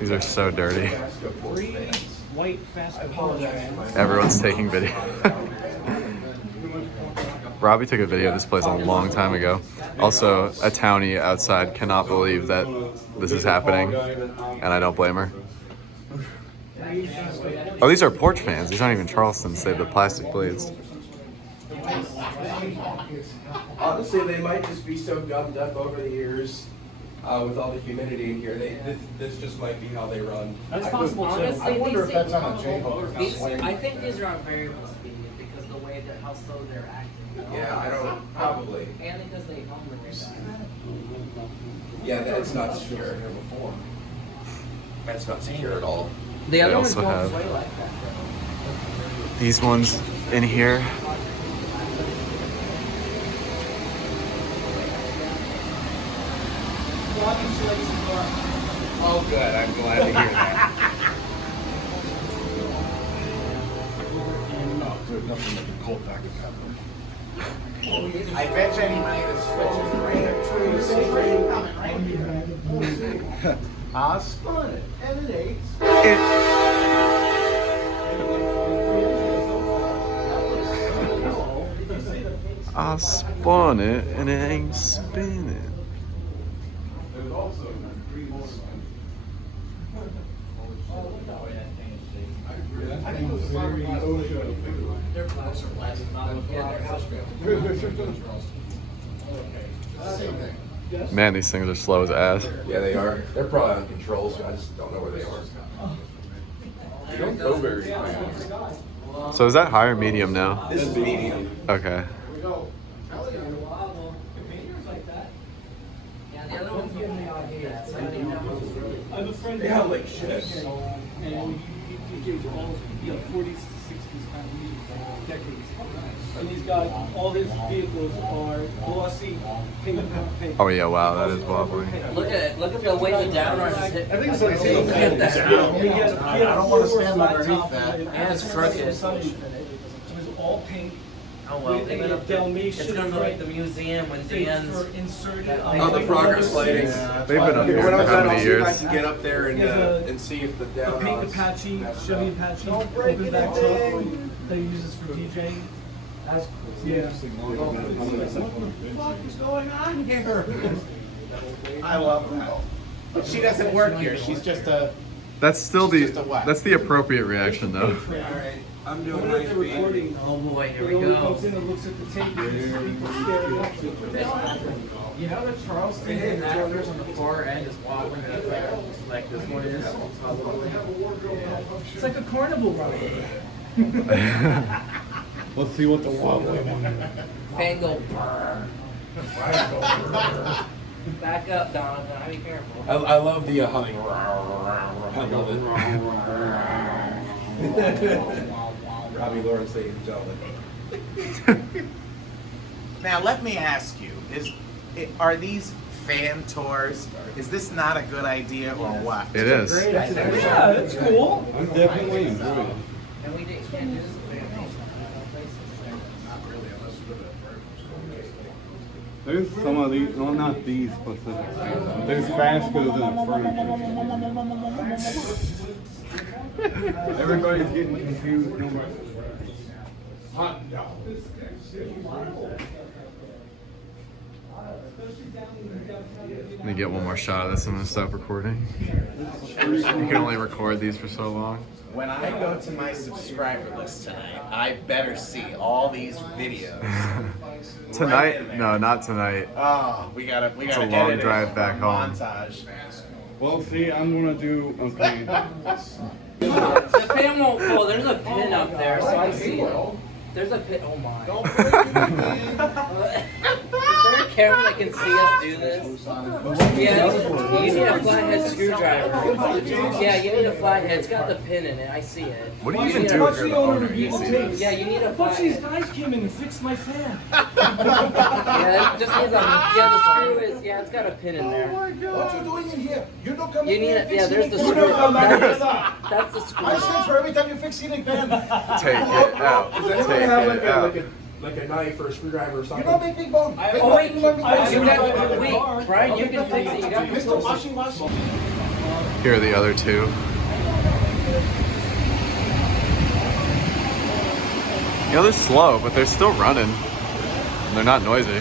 These are so dirty. White Fasco. Everyone's taking video. Robbie took a video of this place a long time ago. Also, a townie outside cannot believe that this is happening, and I don't blame her. Oh, these are Porch fans. These aren't even Charleston's. They have the plastic blades. Honestly, they might just be so gummed up over the years with all the humidity in here. This just might be how they run. That's possible too. Honestly, I wonder if that's on a J-hook. I think these are on variable speed because the way that how slow they're acting. Yeah, I don't, probably. And because they hum the way back. Yeah, that's not secure. That's not secure at all. The other ones also don't have sway like that. these ones in here. Oh, good. I'm glad to hear that. No, there's nothing like a cold pack of pepper. I bet you any money this switches right. I spun it, and it ate. I spun it and it ain't spinning. Man, these things are slow as ass. Yeah, they are. They're probably on controls. I just don't know where they are. They don't go very fast. So is that high or medium now? This is medium. Okay. Yeah, the other ones give me that. So I think that one's really. I have a friend They have like shit. and he gave all 40s to 60s kind of music for decades. And he's got all his vehicles are glossy pink. Oh yeah, wow, that is wobbly. Look at the way the downrush is hit. I think it's like Look at that. I don't want to stand underneath that. Yeah, it's crooked. It was all pink. Oh well, With they're a gonna Dalmatian it's gonna look like the museum when Dan's. inserted. Oh, the progress lighting. They've been up Here, here when for I'm how done, I'll many see if I years? can get up there and see if the A down pink rods- Apache, Chevy Apache, open back truck that he uses for DJing. Yeah. What the fuck is going on here? I love that. But she doesn't work here. She's just a. That's still Just a what? that's the appropriate reaction though. Alright, I'm doing When my they're speed. recording, Oh boy, here he we only go. comes in and looks at the tape and people staring at you. You know the Charleston actors on the far end is wobbling up there, like this one is. It's like a carnival ride. Let's see what the wobbly one. Fan go brrr. Back up, Donovan. Be careful. I love the humming. I love it. Robbie Lawrence, ladies and gentlemen. Now let me ask you: are these fan tours? Is this not a good idea or what? It is. Yeah, it's cool. I'm definitely enjoying it. And we can't do this. There's some of these, well not these specifically. There's Fascos and furniture. Everybody's getting confused. Let me get one more shot of this. I'm gonna stop recording. You can only record these for so long. When I go to my subscriber list tonight, I better see all these videos. Tonight? No, not tonight. Oh, we gotta a get long it in drive back home. montage. Well, see, I'm gonna do, okay. The fan won't fall. There's a pin up there, so I see it. There's a pin. Oh my. Is there a camera that can see us do this? Yeah, you need a flathead screwdriver. Yeah, you need a flathead. It's got the pin in it. I see it. What do you even do Watch if you're the the owner owner? review You the see tapes. this? Yeah, you need a Watch these flathead. guys came in and fixed my fan. Yeah, it just needs a. Yeah, the screw is. Yeah, it's got a pin in there. What you doing in here? You don't come You in need here it. Yeah, there's the fixing screw. anything. That's the screw. I stand for every time you fix heating fan. Take it out. Does anyone Take have it out. like a knife or a screwdriver or You something? don't make big bone. Oh wait, you got. Wait, Brian, you can fix it. You got Mr. Washing. Here are the other two. You know, they're slow, but they're still running. And they're not noisy.